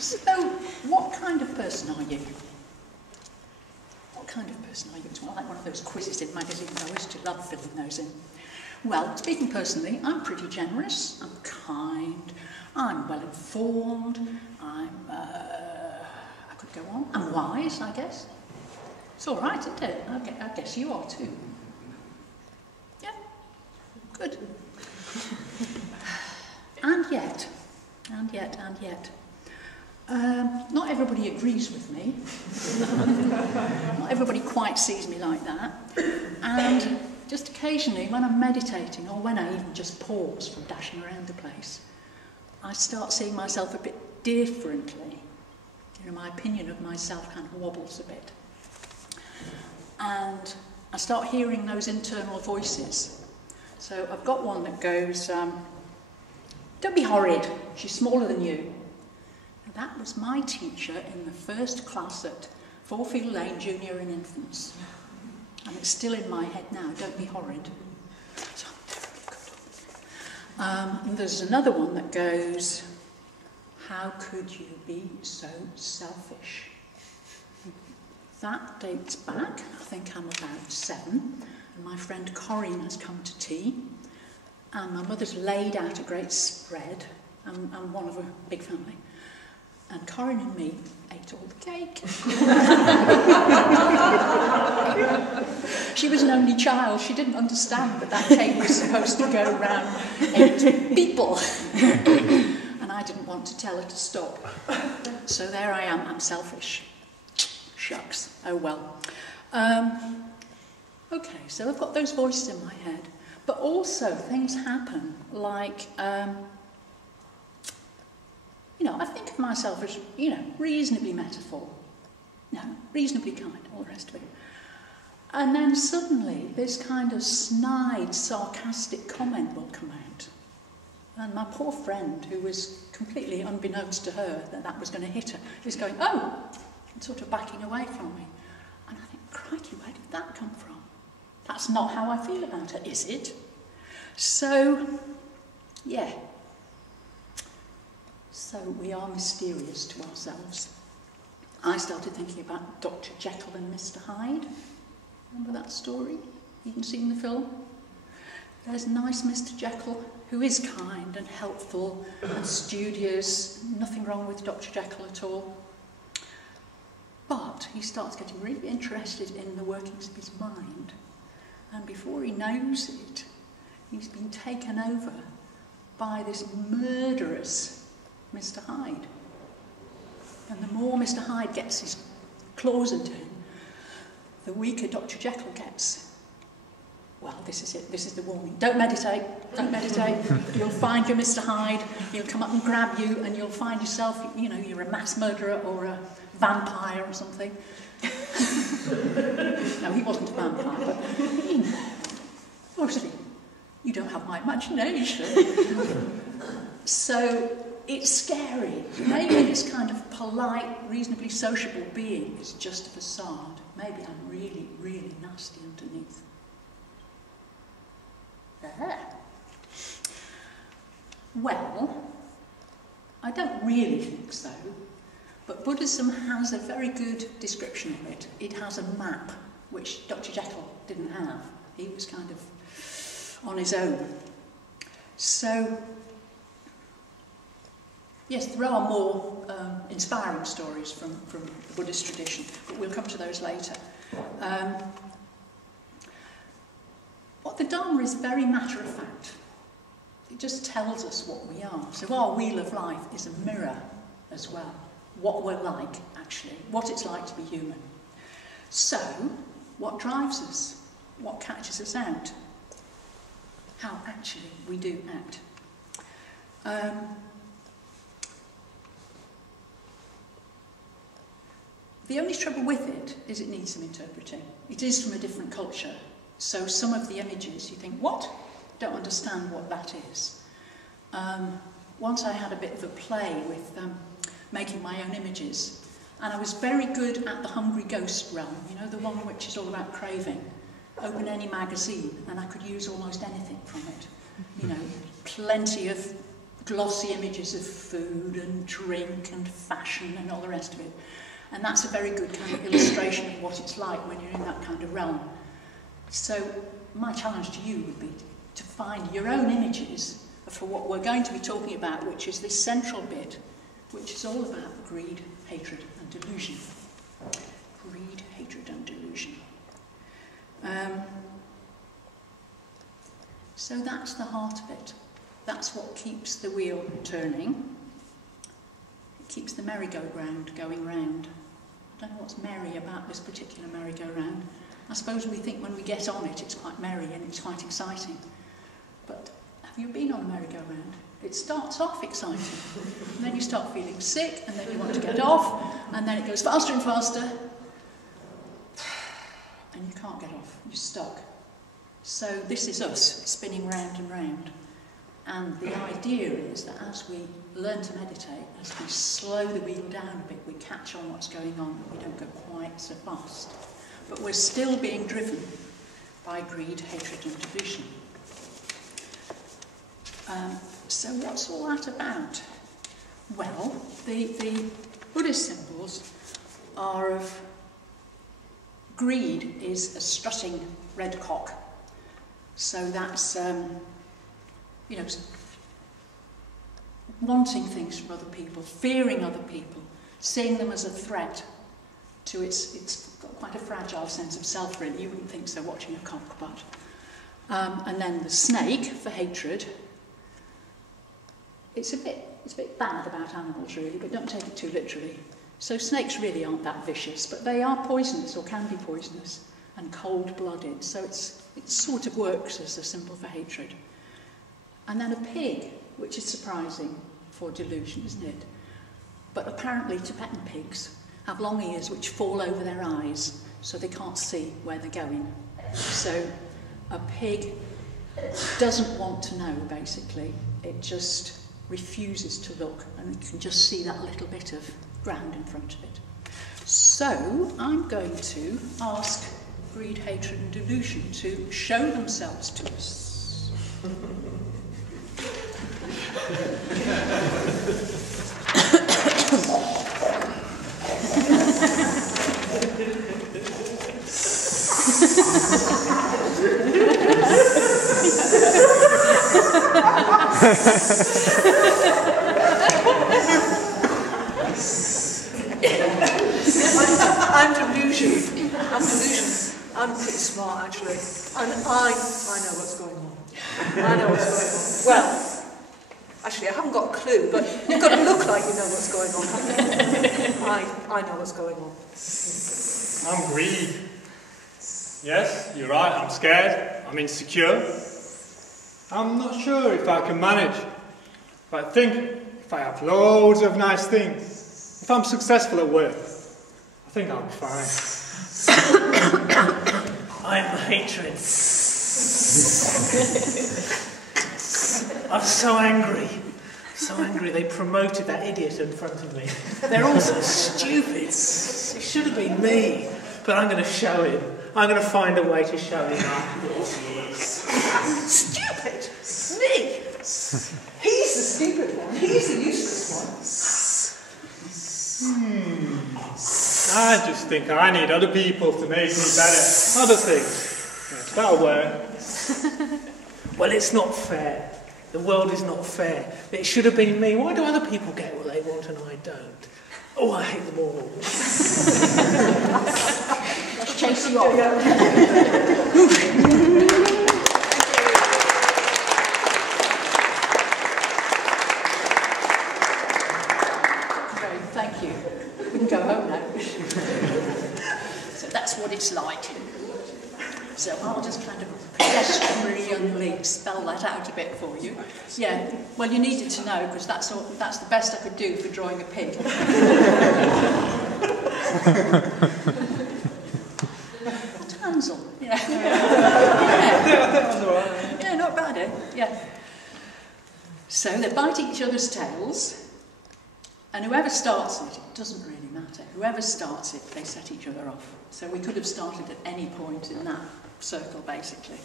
So, what kind of person are you? What kind of person are you? It's like one of those quizzes in magazines. I used to love filling those in. Well, speaking personally, I'm pretty generous, I'm kind, I'm well informed, I could go on, I'm wise, I guess. It's all right, isn't it? I guess you are too. Yeah, good. And yet, not everybody agrees with me. Not everybody quite sees me like that. And just occasionally, when I'm meditating, or when I even just pause from dashing around the place, I start seeing myself a bit differently. You know, my opinion of myself kind of wobbles a bit. And I start hearing those internal voices. So I've got one that goes, don't be horrid, she's smaller than you. And that was my teacher in the first class at Fourfield Lane Junior and Infants. And it's still in my head now, don't be horrid. So I'm terribly good. And there's another one that goes, how could you be so selfish? That dates back, I think I'm about 7, and my friend Corinne has come to tea, and my mother's laid out a great spread. I'm one of a big family. And Corinne and me ate all the cake. She was an only child. She didn't understand that cake was supposed to go around 8 people. And I didn't want to tell her to stop. So there I am, I'm selfish. Shucks, oh well. Okay, so I've got those voices in my head. But also things happen like... you know, I think of myself as, you know, reasonably metaphor. No, reasonably kind, all the rest of it. And then suddenly this kind of snide, sarcastic comment will come out. And my poor friend, who was completely unbeknownst to her that was going to hit her, is going, oh, and sort of backing away from me. And I think, crikey, where did that come from? That's not how I feel about her, is it? So, yeah. So we are mysterious to ourselves. I started thinking about Dr. Jekyll and Mr. Hyde. Remember that story? Even seen the film? There's nice Mr. Jekyll who is kind and helpful and studious. Nothing wrong with Dr. Jekyll at all. But he starts getting really interested in the workings of his mind. And before he knows it, he's been taken over by this murderous Mr. Hyde. And the more Mr. Hyde gets his claws into him, the weaker Dr. Jekyll gets. Well, this is it, this is the warning. Don't meditate, don't meditate. You'll find your Mr. Hyde, he'll come up and grab you, and you'll find yourself, you know, you're a mass murderer or a vampire or something. No, he wasn't a vampire, but, you know, obviously, you don't have my imagination. So, it's scary. Maybe this kind of polite, reasonably sociable being is just a facade. Maybe I'm really, really nasty underneath. Well, I don't really think so, but Buddhism has a very good description of it. It has a map, which Dr. Jekyll didn't have. He was kind of on his own. So, yes, there are more inspiring stories from the Buddhist tradition, but we'll come to those later. What the Dharma is very matter of fact. It just tells us what we are. So our wheel of life is a mirror as well. What we're like, actually. What it's like to be human. So, what drives us? What catches us out? How actually we do act. The only trouble with it is it needs some interpreting. It is from a different culture. So some of the images you think, what? Don't understand what that is. Once I had a bit of a play with making my own images, and I was very good at the hungry ghost realm, you know, the one which is all about craving. Open any magazine and I could use almost anything from it. You know, plenty of glossy images of food and drink and fashion and all the rest of it. And that's a very good kind of illustration of what it's like when you're in that kind of realm. So my challenge to you would be to find your own images for what we're going to be talking about, which is this central bit, which is all about greed, hatred and delusion. Greed, hatred and delusion. So that's the heart of it. That's what keeps the wheel turning. It keeps the merry-go-round going round. I don't know what's merry about this particular merry-go-round. I suppose we think when we get on it, it's quite merry and it's quite exciting. But have you been on a merry-go-round? It starts off exciting, and then you start feeling sick, and then you want to get off, and then it goes faster and faster, and you can't get off, you're stuck. So this is us, spinning round and round. And the idea is that as we learn to meditate, as we slow the wheel down a bit, we catch on what's going on, and we don't go quite so fast. But we're still being driven by greed, hatred and delusion. So what's all that about? Well, the Buddhist symbols are of greed is a strutting red cock. So that's, you know, wanting things from other people, fearing other people, seeing them as a threat to it's got quite a fragile sense of self, really. You wouldn't think so watching a cock, but. And then the snake for hatred. It's a bit bad about animals, really, but don't take it too literally. So snakes really aren't that vicious, but they are poisonous or can be poisonous and cold-blooded. So it sort of works as a symbol for hatred. And then a pig, which is surprising for delusion, isn't it? But apparently Tibetan pigs have long ears which fall over their eyes, so they can't see where they're going. So a pig doesn't want to know, basically. It just refuses to look, and it can just see that little bit of ground in front of it. So I'm going to ask greed, hatred and delusion to show themselves to us. I'm delusion. I'm pretty smart, actually. And I know what's going on. I know what's going on. Well, actually, I haven't got a clue, but you've got to look like you know what's going on. I know what's going on. I'm greedy. Yes, you're right, I'm scared, I'm insecure. I'm not sure if I can manage. But I think if I have loads of nice things, if I'm successful at work, I think I'll be fine. I'm hatred. I'm so angry. So angry they promoted that idiot in front of me. They're all so stupid. It should have been me. But I'm going to show him. I'm going to find a way to show him up. Stupid? Me? He's the stupid one. He's the useless one. I just think I need other people to make me better. Other things. Yes, that'll work. Well, it's not fair. The world is not fair. It should have been me. Why do other people get what they want and I don't? Oh, I hate them all. Let's chase you off. Thank you. We can go home now. So that's what it's like. So I'll just kind of pedestrianly spell that out a bit for you. Yeah, well, you needed to know because that's the best I could do for drawing a pig. Hansel, yeah. Yeah, not bad, eh? Yeah. So they bite each other's tails, and whoever starts it, it doesn't really matter. Whoever starts it, they set each other off. So we could have started at any point in that circle, basically.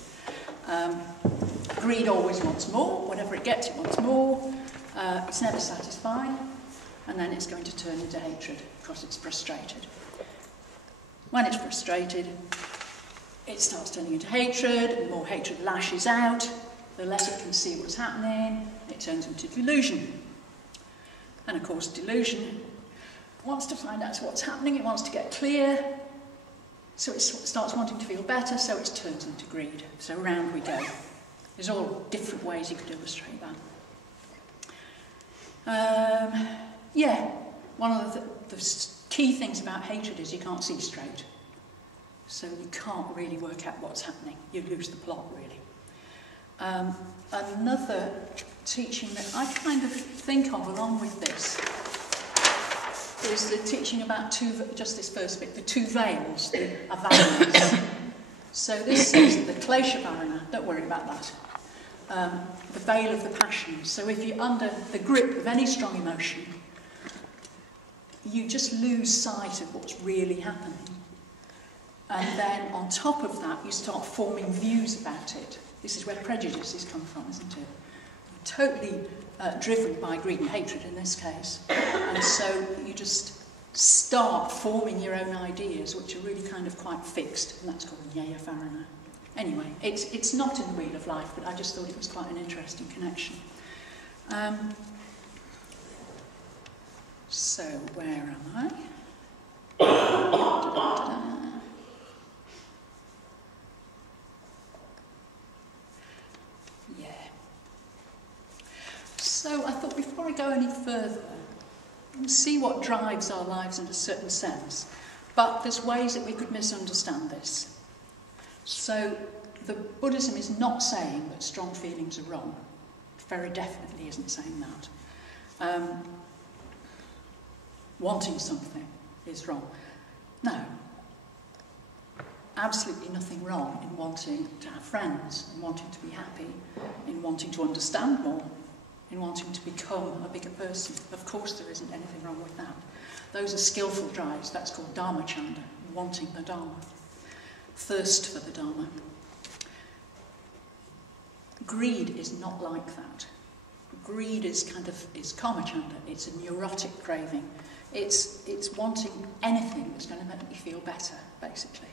Greed always wants more. Whenever it gets, it wants more. It's never satisfied, and then it's going to turn into hatred because it's frustrated. When it's frustrated, it starts turning into hatred, and more hatred lashes out. The less it can see what's happening, it turns into delusion. And of course, delusion wants to find out what's happening, it wants to get clear, so it starts wanting to feel better, so it turns into greed. So round we go. There's all different ways you could illustrate that. One of the key things about hatred is you can't see straight. So you can't really work out what's happening. You lose the plot, really. Another teaching that I kind of think of along with this is the teaching about just this first bit, the two veils, the avaranas. So this says the klesha varana, don't worry about that. The veil of the passions. So if you're under the grip of any strong emotion, you just lose sight of what's really happening. And then on top of that, you start forming views about it. This is where prejudices come from, isn't it? You're totally driven by greed and hatred in this case. And so you just start forming your own ideas, which are really kind of quite fixed, and that's called nyaya varana. Anyway, it's not in the Wheel of Life, but I just thought it was quite an interesting connection. So, where am I? Yeah. So I thought before I go any further, we'll see what drives our lives in a certain sense. But there's ways that we could misunderstand this. So the Buddhism is not saying that strong feelings are wrong. It very definitely isn't saying that. Wanting something is wrong. No. Absolutely nothing wrong in wanting to have friends, in wanting to be happy, in wanting to understand more, in wanting to become a bigger person. Of course there isn't anything wrong with that. Those are skillful drives. That's called dharma chanda, wanting the dharma. Thirst for the dharma. Greed is not like that. Greed is kama chanda. It's a neurotic craving. It's wanting anything that's going to make you feel better, basically.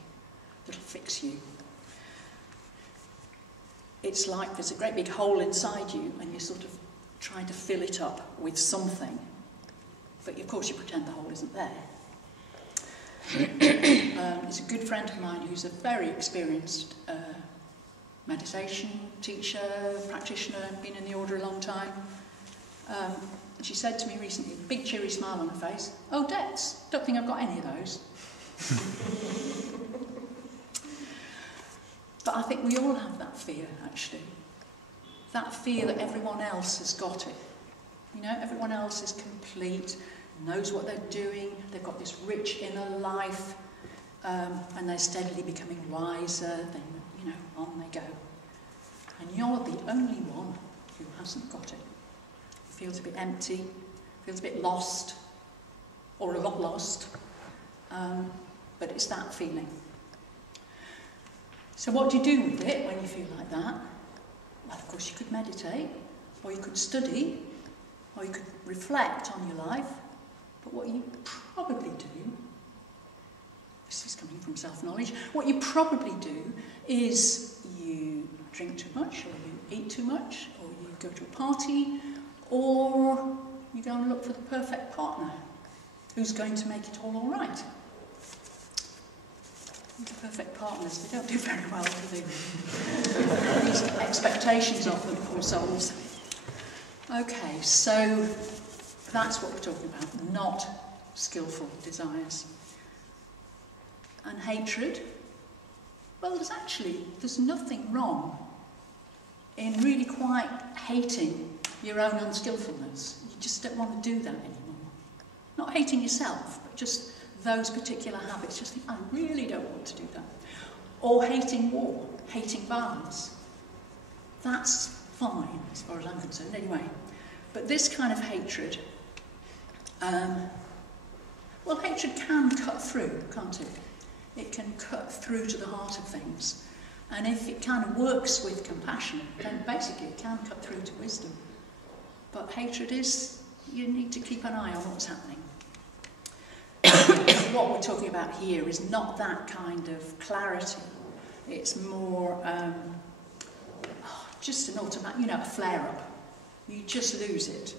That'll fix you. It's like there's a great big hole inside you and you're sort of trying to fill it up with something. But of course you pretend the hole isn't there. There's a good friend of mine who's a very experienced meditation teacher, practitioner, been in the order a long time. She said to me recently, big cheery smile on her face, "Oh, debts, don't think I've got any of those." But I think we all have that fear, actually. That fear that everyone else has got it. You know, everyone else is complete, knows what they're doing, they've got this rich inner life, and they're steadily becoming wiser, then, you know, on they go. And you're the only one who hasn't got it. Feels a bit empty, feels a bit lost, or a lot lost, but it's that feeling. So what do you do with it when you feel like that? Well, of course you could meditate, or you could study, or you could reflect on your life, but what you probably do, this is coming from self-knowledge, what you probably do is you drink too much, or you eat too much, or you go to a party, or you go and look for the perfect partner who's going to make it all right. The perfect partners, they don't do very well, do they? These expectations of them, poor souls. Okay, so that's what we're talking about, not skillful desires. And hatred, well, there's nothing wrong in really quite hating your own unskillfulness. You just don't want to do that anymore. Not hating yourself, but just those particular habits. Just think, I really don't want to do that. Or hating war, hating violence. That's fine, as far as I'm concerned, anyway. But this kind of hatred, well, hatred can cut through, can't it? It can cut through to the heart of things. And if it kind of works with compassion, then basically it can cut through to wisdom. But hatred is, you need to keep an eye on what's happening. What we're talking about here is not that kind of clarity. It's more just an automatic, a flare-up. You just lose it.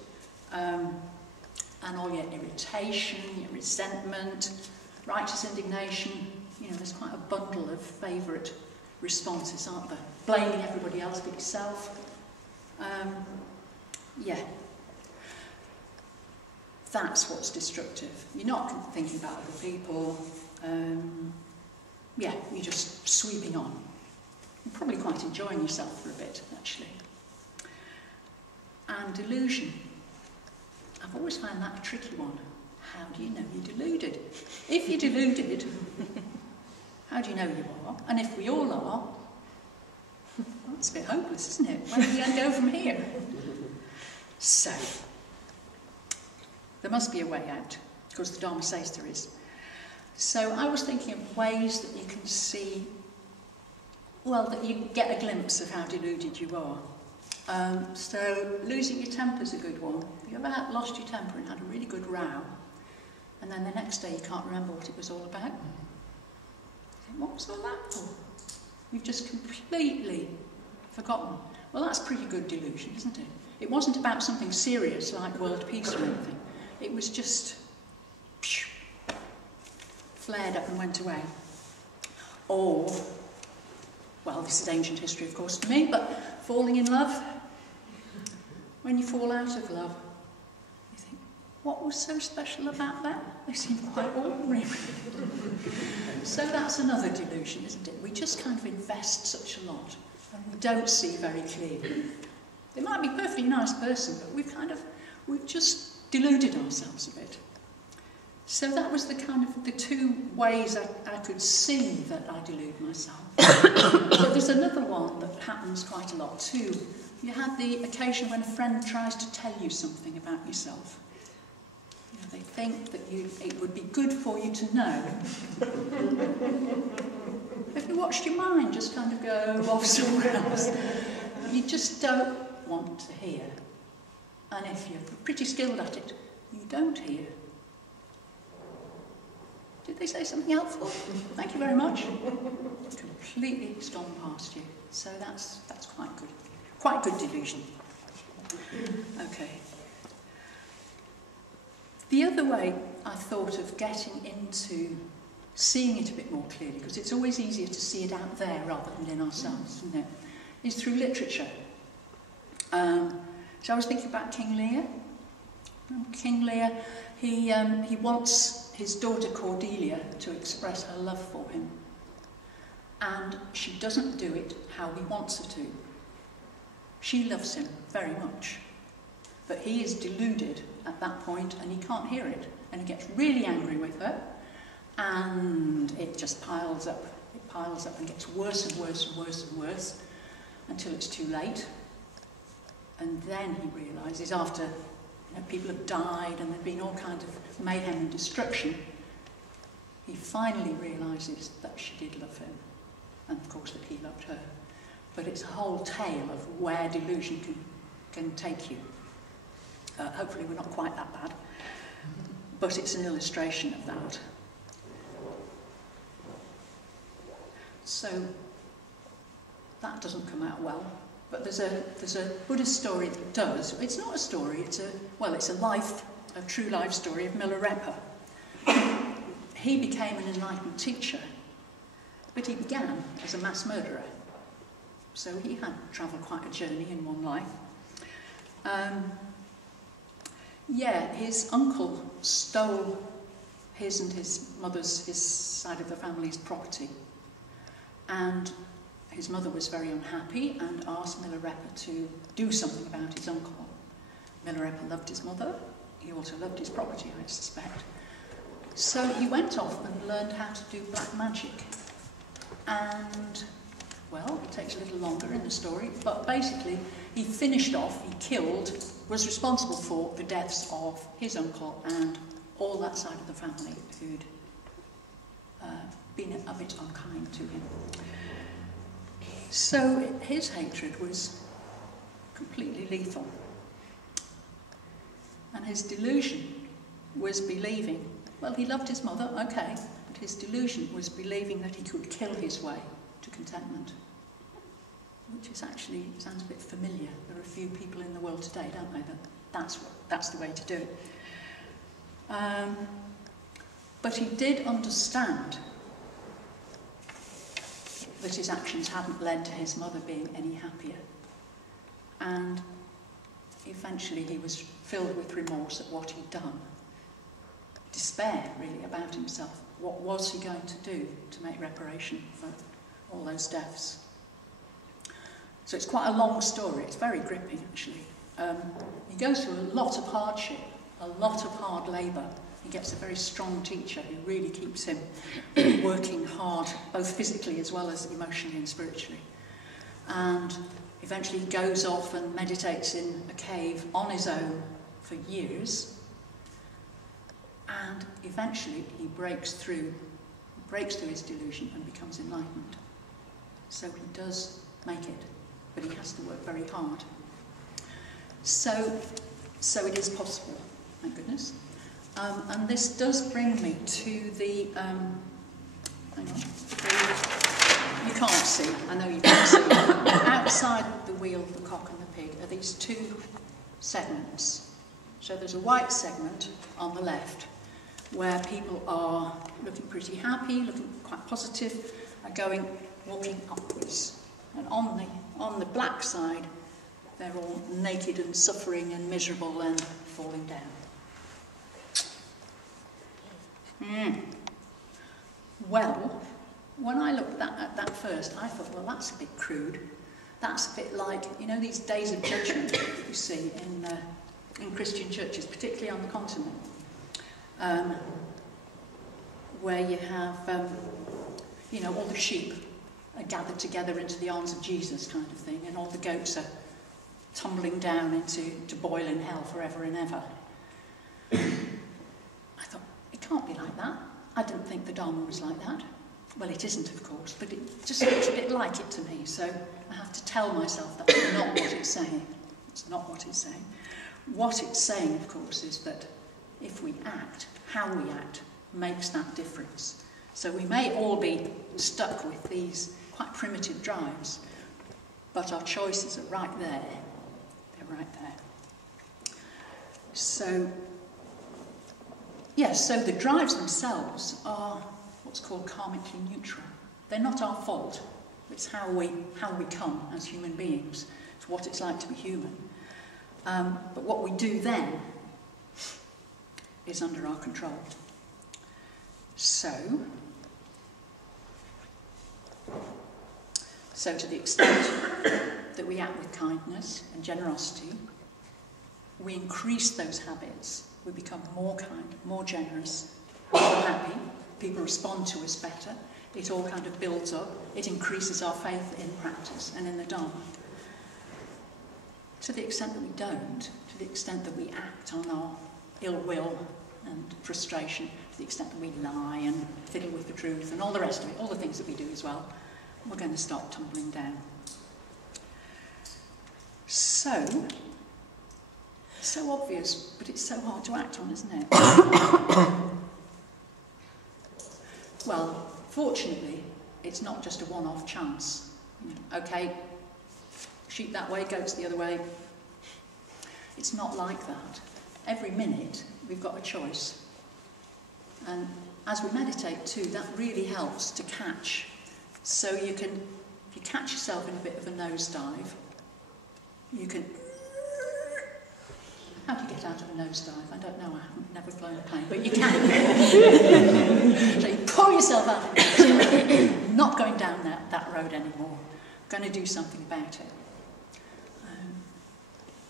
And all your irritation, your resentment, righteous indignation, there's quite a bundle of favourite responses, aren't there? Blaming everybody else but yourself. Yeah. That's what's destructive. You're not thinking about other people. You're just sweeping on. You're probably quite enjoying yourself for a bit, actually. And delusion. I've always found that a tricky one. How do you know you're deluded? If you're deluded, how do you know you are? And if we all are, well, it's a bit hopeless, isn't it? Where are we going to go from here? So, there must be a way out, because the Dharma says there is. So I was thinking of ways that you can see, that you get a glimpse of how deluded you are. So losing your temper is a good one. You ever lost your temper and had a really good row, and then the next day you can't remember what it was all about? You think, what was all that for? You've just completely forgotten. Well, that's pretty good delusion, isn't it? It wasn't about something serious like world peace or anything. It was just flared up and went away. Or, well, this is ancient history, of course, to me, but falling in love. When you fall out of love, you think, what was so special about that? They seem quite ordinary. So that's another delusion, isn't it? We just kind of invest such a lot, and we don't see very clearly. They might be a perfectly nice person, but we've just deluded ourselves a bit. So that was the two ways I could see that I delude myself. But there's another one that happens quite a lot too. You had the occasion when a friend tries to tell you something about yourself. They think that it would be good for you to know. Have you watched your mind just kind of go off somewhere else? You just don't want to hear. And if you're pretty skilled at it, you don't hear. Did they say something helpful? Thank you very much. Completely stormed past you. So that's quite good. Quite good delusion. Okay. The other way I thought of getting into seeing it a bit more clearly, because it's always easier to see it out there rather than in ourselves, isn't it? Is through literature. So I was thinking about King Lear. King Lear, he wants his daughter Cordelia to express her love for him, and she doesn't do it how he wants her to. She loves him very much, but he is deluded at that point and he can't hear it, and he gets really angry with her, and it just piles up. It piles up and gets worse and worse and worse and worse until it's too late. And then he realises, after people have died and there's been all kinds of mayhem and destruction, he finally realises that she did love him, and of course that he loved her. But it's a whole tale of where delusion can take you. Hopefully we're not quite that bad, but it's an illustration of that. So that doesn't come out well. But there's a Buddhist story that does. It's not a story. It's a true life story of Milarepa. He became an enlightened teacher, but he began as a mass murderer. So he had travelled quite a journey in one life. His uncle stole his and his side of the family's property, and his mother was very unhappy and asked Milarepa to do something about his uncle. Milarepa loved his mother. He also loved his property, I suspect. So he went off and learned how to do black magic. And, well, it takes a little longer in the story, but basically he finished off, he killed, was responsible for the deaths of his uncle and all that side of the family who'd been a bit unkind to him. So his hatred was completely lethal. And his delusion was believing, well, he loved his mother, okay, but his delusion was believing that he could kill his way to contentment, which is actually, sounds a bit familiar. There are a few people in the world today, don't they, that's the way to do it. But he did understand that his actions hadn't led to his mother being any happier. And eventually he was filled with remorse at what he'd done. Despair, really, about himself. What was he going to do to make reparation for all those deaths? So it's quite a long story. It's very gripping, actually. He goes through a lot of hardship, a lot of hard labour. He gets a very strong teacher who really keeps him working hard, both physically as well as emotionally and spiritually. And eventually he goes off and meditates in a cave on his own for years. And eventually he breaks through his delusion and becomes enlightened. So he does make it, but he has to work very hard. So it is possible, thank goodness. And this does bring me to the, hang on, you can't see, I know you can't see. Outside the wheel, the cock and the pig are these two segments. So there's a white segment on the left where people are looking pretty happy, looking quite positive, are walking upwards. And on the black side, they're all naked and suffering and miserable and falling down. Well, when I looked at that first, I thought, well, that's a bit crude. That's a bit like, you know, these days of judgment that you see in Christian churches, particularly on the continent, where you have, you know, all the sheep are gathered together into the arms of Jesus kind of thing, and all the goats are tumbling down to boil in hell forever and ever. I thought, it can't be like that. I didn't think the Dharma was like that. Well, it isn't, of course, but it just looks a bit like it to me, so I have to tell myself that's not what it's saying. It's not what it's saying. What it's saying, of course, is that if we act, how we act makes that difference. So we may all be stuck with these quite primitive drives, but our choices are right there. They're right there. So, yes, so the drives themselves are what's called karmically neutral. They're not our fault. It's how we come as human beings. It's what it's like to be human. But what we do then is under our control. So to the extent that we act with kindness and generosity, we increase those habits. We become more kind, more generous, more happy. People respond to us better. It all kind of builds up. It increases our faith in practice and in the Dharma. To the extent that we don't, to the extent that we act on our ill will and frustration, to the extent that we lie and fiddle with the truth and all the rest of it, all the things that we do as well, we're going to start tumbling down. So obvious, but it's so hard to act on, isn't it? Well, fortunately, it's not just a one-off chance. Okay, sheep that way, goats the other way. It's not like that. Every minute, we've got a choice. And as we meditate too, that really helps to catch. So you can, if you catch yourself in a bit of a nosedive, you can... How do you get out of a nosedive? I don't know, I've never flown a plane, but you can. So you pull yourself out of it. I'm not going down that road anymore. I'm going to do something about it.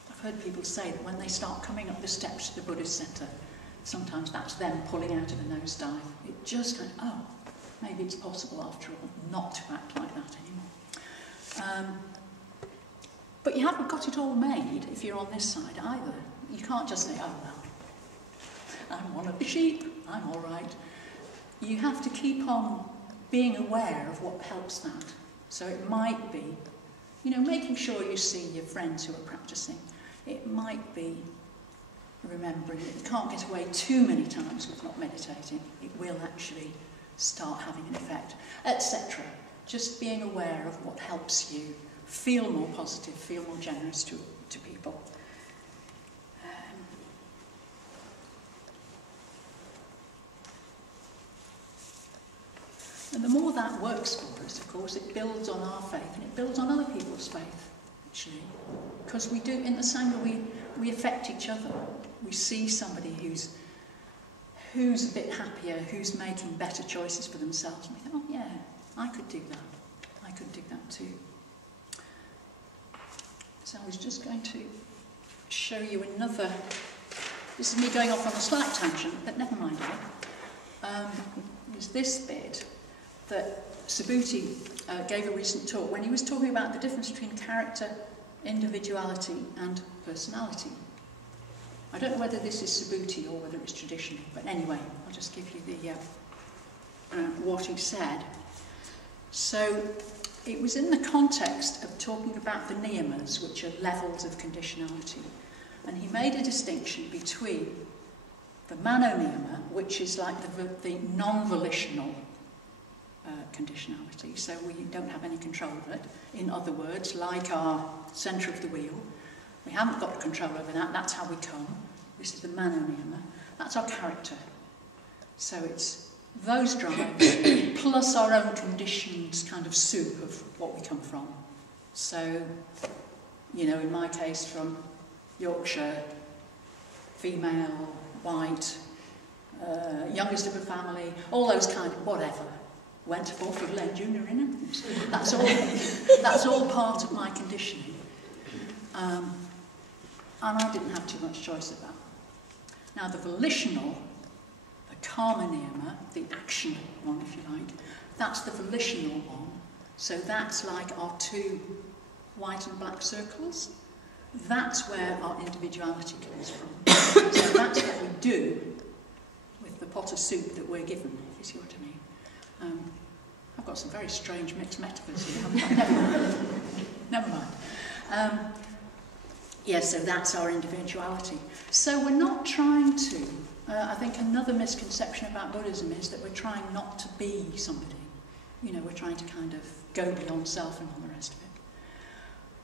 I've heard people say that when they start coming up the steps to the Buddhist Centre, sometimes that's them pulling out of a nosedive. It just kind of, oh, maybe it's possible after all not to act like that anymore. But you haven't got it all made if you're on this side either. You can't just say, oh, well, I'm one of the sheep, I'm all right. You have to keep on being aware of what helps that. So it might be, you know, making sure you see your friends who are practicing. It might be remembering that you can't get away too many times with not meditating. It will actually start having an effect, etc. Just being aware of what helps you feel more positive, feel more generous to people. And the more that works for us, of course, it builds on our faith and it builds on other people's faith, actually. Because we do, in the Sangha, we affect each other. We see somebody who's a bit happier, who's making better choices for themselves. And we think, oh yeah, I could do that. I could do that too. So I was just going to show you another... This is me going off on a slight tangent, but never mind it. Is this bit that Subhuti gave a recent talk when he was talking about the difference between character, individuality and personality. I don't know whether this is Subhuti or whether it's traditional, but anyway, I'll just give you the what he said. So it was in the context of talking about the niyamas, which are levels of conditionality, and he made a distinction between the mano-niyama, which is like the non-volitional conditionality, so we don't have any control of it. In other words, like our centre of the wheel, we haven't got control over that, that's how we come. This is the mano-niyama, that's our character. So it's those drives plus our own conditioned kind of soup of what we come from. So, you know, in my case from Yorkshire, female, white, youngest of a family, all those kind of whatever. Went to Fulfield Lane Junior in it. That's all part of my conditioning. And I didn't have too much choice of that. Now the volitional, the karma niyama, the action one if you like, that's the volitional one. So that's like our two white and black circles. That's where our individuality comes from. So that's what we do with the pot of soup that we're given, if you see what I mean. I've got some very strange mixed metaphors here, haven't I? Never mind. Yes, so that's our individuality. So we're not trying to, I think another misconception about Buddhism is that we're trying not to be somebody. You know, we're trying to kind of go beyond self and all the rest of it.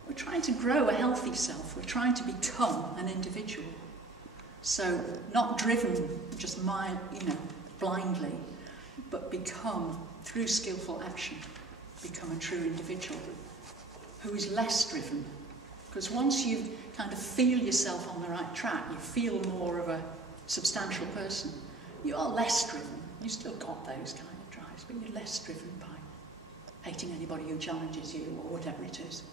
We're trying to grow a healthy self. We're trying to become an individual. So not driven just blindly, but become, through skillful action, become a true individual who is less driven. Because once you kind of feel yourself on the right track, you feel more of a substantial person, you are less driven. You've still got those kind of drives, but you're less driven by hating anybody who challenges you or whatever it is.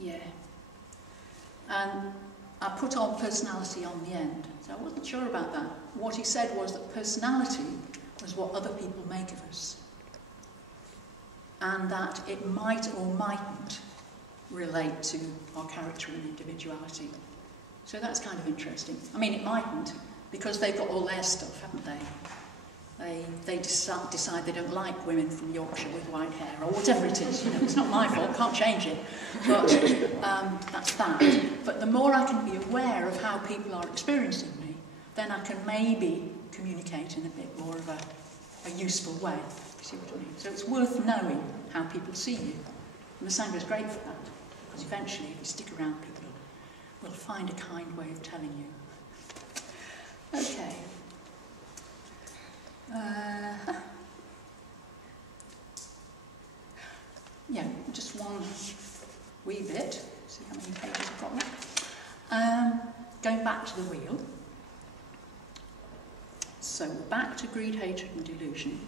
Yeah. And I put on personality on the end, so I wasn't sure about that. What he said was that personality was what other people make of us, and that it might or mightn't relate to our character and individuality. So that's kind of interesting. I mean, it mightn't, because they've got all their stuff, haven't they? They decide they don't like women from Yorkshire with white hair, or whatever it is. You know, it's not my fault, can't change it. But that's that. But the more I can be aware of how people are experiencing me, then I can maybe communicate in a bit more of a useful way. You see what I mean? So it's worth knowing how people see you. And the Sangha is great for that, because eventually, if you stick around, people will find a kind way of telling you. Okay. Yeah, just one wee bit. See how many pages I've got left. Going back to the wheel. So we're back to greed, hatred and delusion.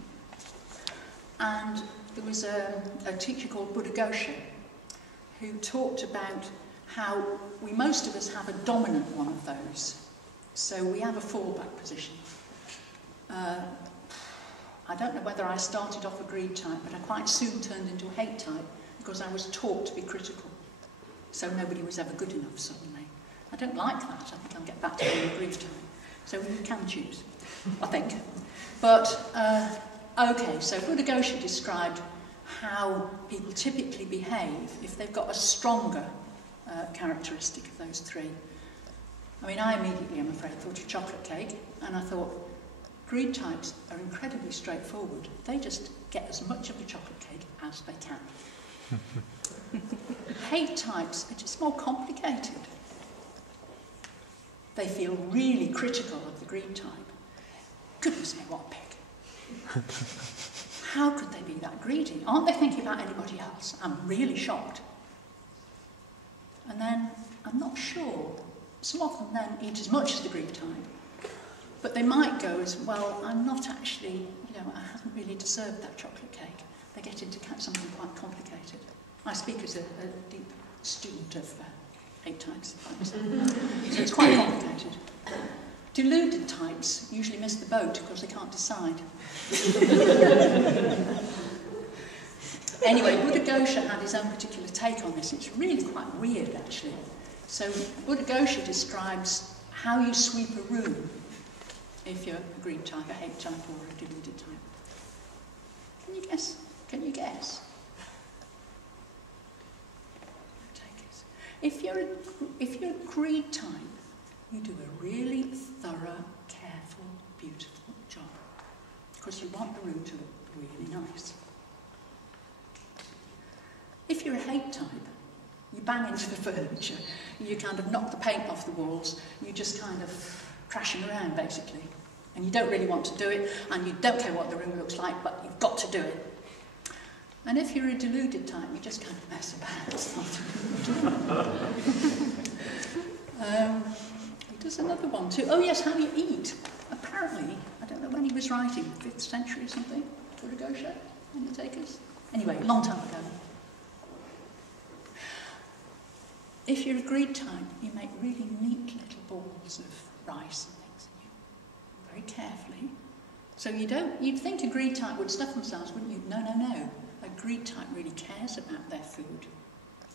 And there was a teacher called Buddha Gosha who talked about how most of us have a dominant one of those. So we have a fallback position. I don't know whether I started off a greed type, but I quite soon turned into a hate type because I was taught to be critical. So nobody was ever good enough suddenly. I don't like that. I think I'll get back to being a greed type. So you can choose, I think. But, okay, so Buddha Gosha described how people typically behave if they've got a stronger characteristic of those three. I mean, I immediately, I'm afraid, thought of chocolate cake, and I thought, greed types are incredibly straightforward. They just get as much of the chocolate cake as they can. Hate types are just more complicated. They feel really critical of the greed type. Goodness me, what a pig. How could they be that greedy? Aren't they thinking about anybody else? I'm really shocked. And then, I'm not sure. Some of them then eat as much as the greed type. But they might go as, well, I'm not actually, I haven't really deserved that chocolate cake. They get into something quite complicated. I speak as a deep student of hate types. So it's quite complicated. Deluded types usually miss the boat because they can't decide. Anyway, Buddhaghosa had his own particular take on this. It's really quite weird, actually. So Buddhaghosa describes how you sweep a room if you're a greed type, a hate type, or a deluded type. Can you guess? Can you guess? If you're a greed type, you do a really thorough, careful, beautiful job, because you want the room to look really nice. If you're a hate type, you bang into the furniture, you kind of knock the paint off the walls, you just kind of crashing around, basically. And you don't really want to do it, and you don't care what the room looks like, but you've got to do it. And if you're a deluded type, you just kind of mess about. He does another one too. Oh yes, how you eat. Apparently, I don't know when he was writing, 5th century or something, Buddhaghosa, Undertakers. Anyway, a long time ago. If you're a greed type, you make really neat little balls of rice and things, very carefully. So you'd think a greed type would stuff themselves, wouldn't you? No, no, no. A greed type really cares about their food.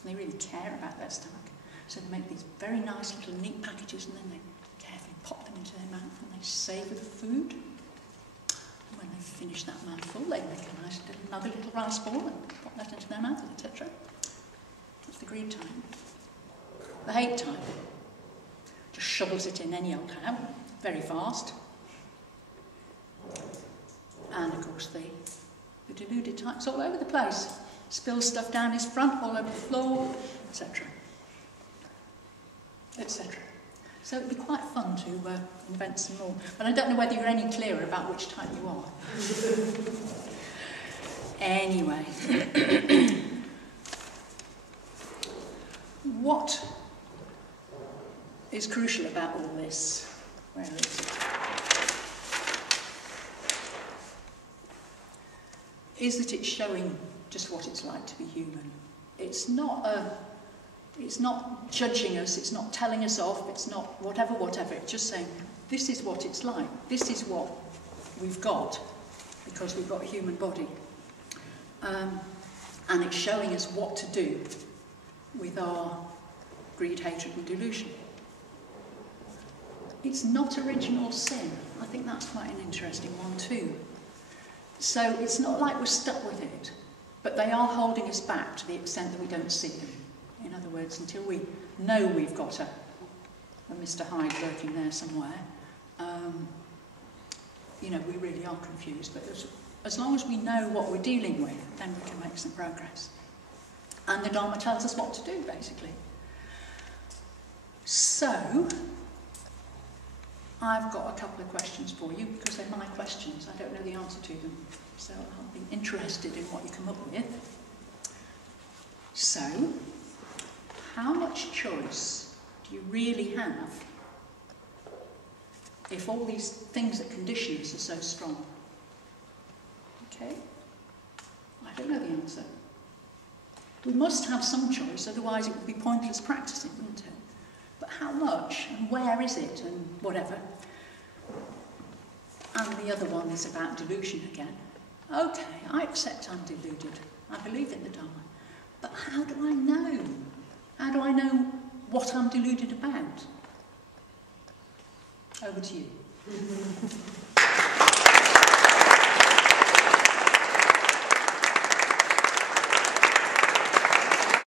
They really care about their stomach. So they make these very nice little neat packages, and then they carefully pop them into their mouth, and they savour the food. And when they finish that mouthful, they make another little rice ball and pop that into their mouth, etc. That's the greed type. The hate type just shovels it in any old how, very fast. And of course the deluded type's all over the place. Spills stuff down his front, all over the floor, etc. etc. So it'd be quite fun to invent some more. But I don't know whether you're any clearer about which type you are. Anyway. What is crucial about all this? Where is it? Is that it's showing just what it's like to be human. It's not judging us, it's not telling us off, it's not whatever, it's just saying, this is what it's like, this is what we've got, because we've got a human body. And it's showing us what to do with our greed, hatred and delusion. It's not original sin. I think that's quite an interesting one too. So it's not like we're stuck with it, but they are holding us back to the extent that we don't see them. In other words, until we know we've got a Mr. Hyde lurking there somewhere, we really are confused. But as long as we know what we're dealing with, then we can make some progress. And the Dharma tells us what to do, basically. So, I've got a couple of questions for you, because they're my questions. I don't know the answer to them. So I'll be interested in what you come up with. So, how much choice do you really have if all these things that condition us are so strong? Okay? I don't know the answer. We must have some choice, otherwise it would be pointless practicing, wouldn't it? But how much, and where is it, and whatever. And the other one is about delusion again. Okay, I accept I'm deluded. I believe in the Dharma. But how do I know? How do I know what I'm deluded about? Over to you.